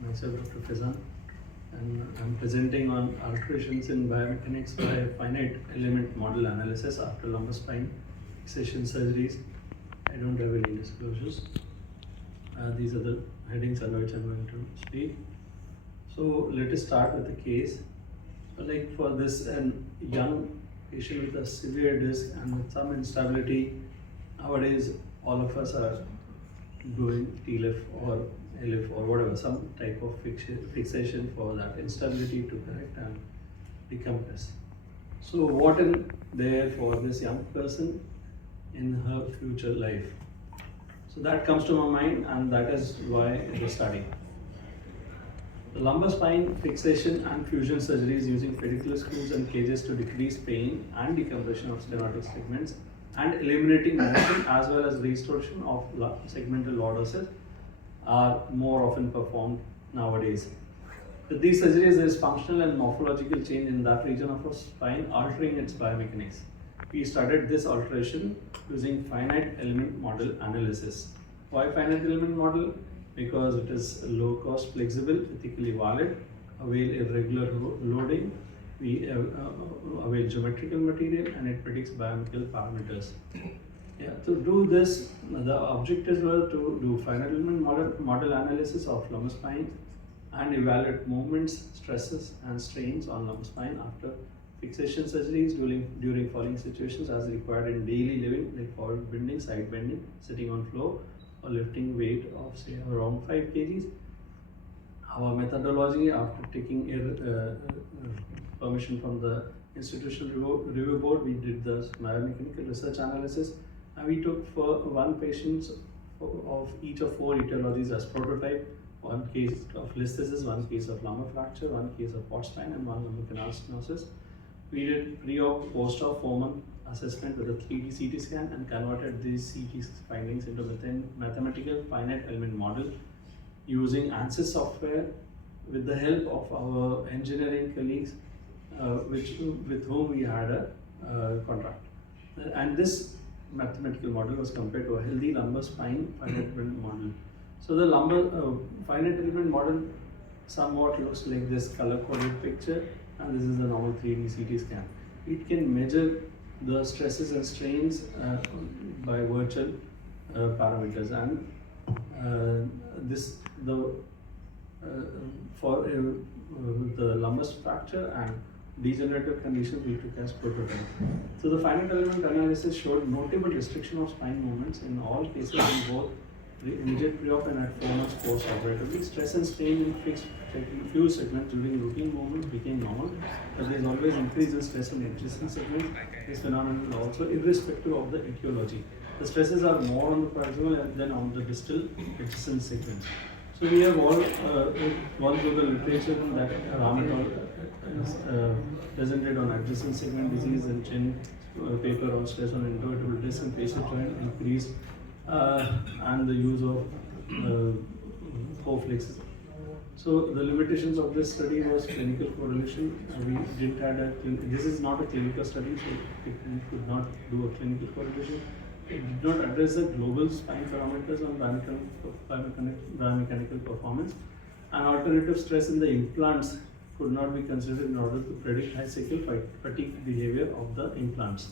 Myself, Dr. Fizan, and I'm presenting on alterations in biomechanics by finite element model analysis after lumbar spine fixation surgeries. I don't have any disclosures. These are the headings on which I'm going to speak. So let us start with the case. Like for this, an young patient with a severe disc and with some instability. Nowadays, all of us are doing TLIF or LIF or whatever, some type of fixation for that instability to correct and decompress. So what is there for this young person in her future life? So that comes to my mind, and that is why the study. The lumbar spine fixation and fusion surgeries using pedicle screws and cages to decrease pain and decompression of stenotic segments and eliminating motion as well as restoration of segmental lordosis are more often performed nowadays. With these surgeries, there is functional and morphological change in that region of a spine, altering its biomechanics. We studied this alteration using finite element model analysis. Why finite element model? Because it is low cost, flexible, ethically valid, avail irregular loading, we avail geometrical material, and it predicts biomechanical parameters. Yeah, to do this, the objectives were to do finite element model analysis of lumbar spine and evaluate movements, stresses, and strains on lumbar spine after fixation surgeries during following situations as required in daily living, like forward bending, side bending, sitting on floor, or lifting weight of say around 5 kgs. Our methodology, after taking permission from the institutional review board, we did the biomechanical research analysis, and we took for one patient of each of 4 etiologies as prototype, one case of listhesis, one case of lumbar fracture, one case of pot spine, and one lumbar canal stenosis. We did pre-op, post-op 4-month assessment with a 3D CT scan and converted these CT findings into mathematical finite element model using ANSYS software with the help of our engineering colleagues with whom we had a contract. And this mathematical model was compared to a healthy lumbar spine finite element model. So the lumbar finite element model somewhat looks like this color-coded picture, and this is the normal 3D CT scan. It can measure the stresses and strains by virtual parameters, and for the lumbar fracture and degenerative conditions we took as prototype. So the finite element analysis showed notable restriction of spine movements in all cases in both immediate pre-op and at 4 months post-operatively. Stress and strain in fixed few segments during routine movements became normal, but there is always increase in stress in adjacent segments. This phenomenon is also irrespective of the etiology. The stresses are more on the proximal than on the distal adjacent segments. So we have all gone through the literature that Raman presented on adjacent segment disease and chin paper on stress on invertebral disc and facet joint increased and the use of Coflex. So the limitations of this study was clinical correlation. We didn't have this is not a clinical study, so we could not do a clinical correlation. It did not address the global spine parameters on biomechanical performance, and alternative stress in the implants could not be considered in order to predict high cycle fatigue behavior of the implants.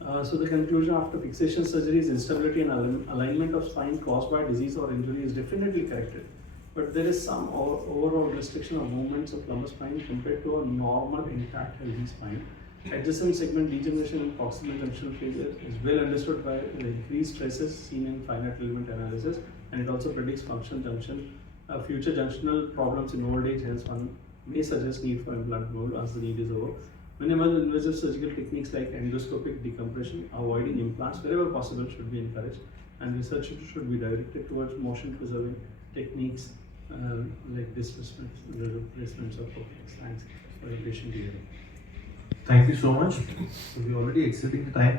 So the conclusion after fixation surgeries, instability and alignment of spine caused by disease or injury is definitely corrected, but there is some overall restriction of movements of lumbar spine compared to a normal intact healthy spine. Adjacent segment degeneration and proximal junctional failure is well understood by the increased stresses seen in finite element analysis, and it also predicts future junctional problems in old age. Hence, one may suggest need for implant removal as the need is over. Minimal invasive surgical techniques like endoscopic decompression, avoiding implants wherever possible should be encouraged, and research should be directed towards motion preserving techniques like replacements of Coflex. Thanks for your patient hearing. Thank you so much. So we're already exceeding the time.